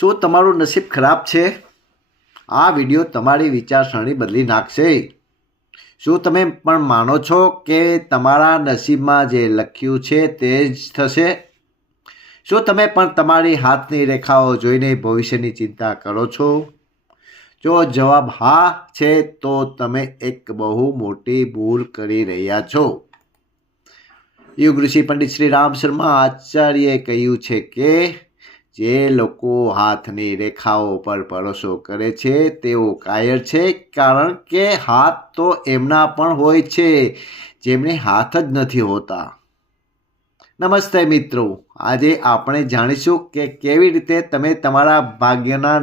શું તમારું નસીબ ખરાબ છે? આ વીડિયો તમારી વિચારસરણી બદલી નાખશે. શું તમે પણ માનો છો કે તમારા નસીબમાં જે લખ્યું છે તે જ થશે? શું તમે પણ તમારી હાથની રેખાઓ જોઈને ભવિષ્યની ચિંતા કરો છો? જો જવાબ હા છે, તો તમે એક બહુ મોટી ભૂલ કરી રહ્યા છો. યુગ ઋષિ પંડિત શ્રી રામ શર્મા આચાર્યએ કહ્યું છે કે જે લોકો હાથની રેખાઓ પર ભરોસો કરે છે, તેઓ કાયર છે, કારણ કે હાથ તો એમના પણ હોય છે, જેમને હાથ જ નથી હોતા. નમસ્તે મિત્રો, આજે આપણે જાણીશું કે કેવી રીતે તમે તમારા ભાગ્યના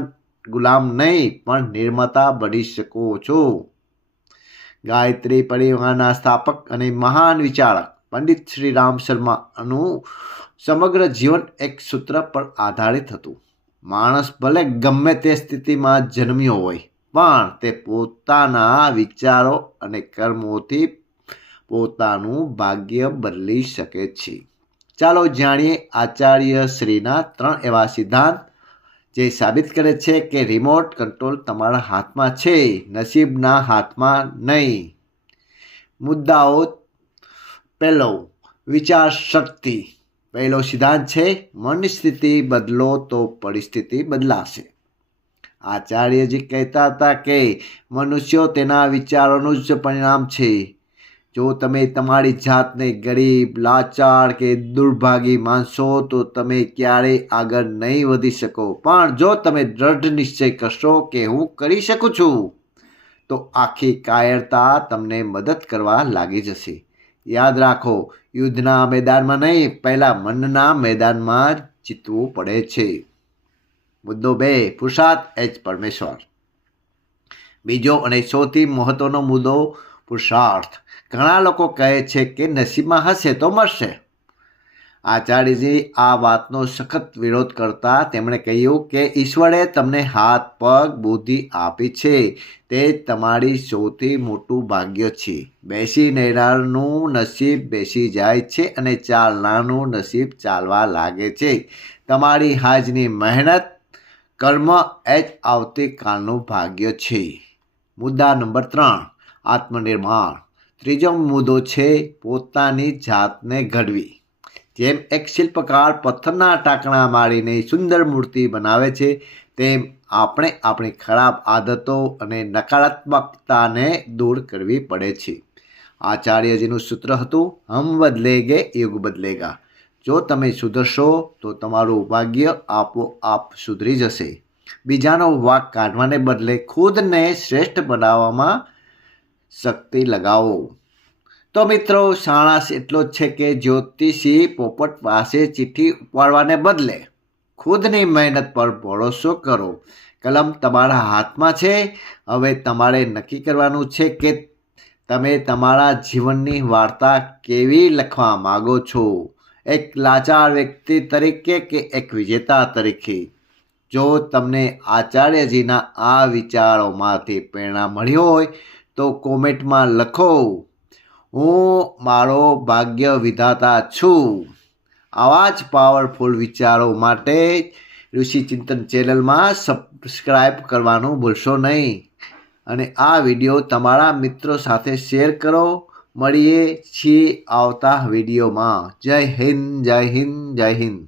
ગુલામ નહીં, પણ નિર્માતા બની શકો છો. ગાયત્રી પરિવારના સ્થાપક અને મહાન વિચારક પંડિત શ્રી રામ શર્માનું સમગ્ર જીવન એક સૂત્ર પર આધારિત હતું. માણસ ભલે ગમે તે સ્થિતિમાં જન્મ્યો હોય, પણ તે પોતાના વિચારો અને કર્મોથી પોતાનું ભાગ્ય બદલી શકે છે. ચાલો જાણીએ આચાર્ય શ્રીના ત્રણ એવા સિદ્ધાંત, જે સાબિત કરે છે કે રિમોટ કંટ્રોલ તમારા હાથમાં છે, નસીબના હાથમાં નહીં. મુદ્દાઓ પહેલો, વિચાર શક્તિ. પહેલો સિદ્ધાંત છે મનની સ્થિતિ બદલો તો પરિસ્થિતિ બદલાશે. આચાર્યજી કહેતા હતા કે મનુષ્યો તેના વિચારોનું જ પરિણામ છે. જો તમે તમારી જાતને ગરીબ, લાચાર કે દુર્ભાગી માનશો, તો તમે ક્યારેય આગળ નહીં વધી શકો. પણ જો તમે દ્રઢ નિશ્ચય કરશો કે હું કરી શકું છું, તો આખી કાયરતા તમને મદદ કરવા લાગી જશે. યાદ રાખો, યુદ્ધના મેદાનમાં નહીં, પહેલાં મનના મેદાનમાં જ જીતવું પડે છે. મુદ્દો બે, પુરુષાર્થ, એચ, પરમેશ્વર. બીજો અને સૌથી મહત્વનો મુદ્દો પુરુષાર્થ. ઘણા લોકો કહે છે કે નસીબમાં હશે તો મળશે આચાર્યજી આ વાતનો સખત વિરોધ કરતા તેમણે કહ્યું કે ઈશ્વરે તમને હાથ, પગ, બુદ્ધિ આપી છે. તે તમારી સૌથી મોટું ભાગ્ય છે. બેસી નૈરાળનું નસીબ બેસી જાય છે અને ચાલનારનું નસીબ ચાલવા લાગે છે. તમારી હાજની મહેનત, કર્મ એ જ આવતીકાલનું ભાગ્ય છે. મુદ્દા નંબર ત્રણ, આત્મનિર્માણ. ત્રીજો મુદ્દો છે પોતાની જાતને ઘડવી. જેમ એક શિલ્પકાર પથ્થરના ટાંકણા મારીને સુંદર મૂર્તિ બનાવે છે, તેમ આપણે આપણી ખરાબ આદતો અને નકારાત્મકતાને દૂર કરવી પડે છે. આચાર્યજીનું સૂત્ર હતું, હમ બદલેગે, યુગ બદલેગા. જો તમે સુધરશો, તો તમારું ભાગ્ય આપોઆપ સુધરી જશે. બીજાનો વાક કાઢવાને બદલે ખુદને શ્રેષ્ઠ બનાવવામાં શક્તિ લગાવો. તો મિત્રો સાણસ એટલો જ છે કે જ્યોતિષી પોપટ પાસે ચિઠ્ઠી ઉપાડવાને બદલે ખુદની મહેનત પર ભરોસો કરો. કલમ તમારા હાથમાં છે. હવે તમારે નક્કી કરવાનું છે કે તમે તમારા જીવનની વાર્તા કેવી લખવા માગો છો? એક લાચાર વ્યક્તિ તરીકે કે એક વિજેતા તરીકે? જો તમને આચાર્યજીના આ વિચારોમાંથી પ્રેરણા મળી હોય, તો કોમેન્ટમાં લખો. હું મારો ભાગ્ય વિધાતા છું. આવા જ પાવરફુલ વિચારો માટે ઋષિ ચિંતન ચેનલમાં સબસ્ક્રાઈબ કરવાનું ભૂલશો નહીં. અને આ વીડિયો તમારા મિત્રો સાથે શેર કરો. મળીએ છીએ આવતા વિડીયોમાં જય હિન્દ જય હિન્દ જય હિન્દ.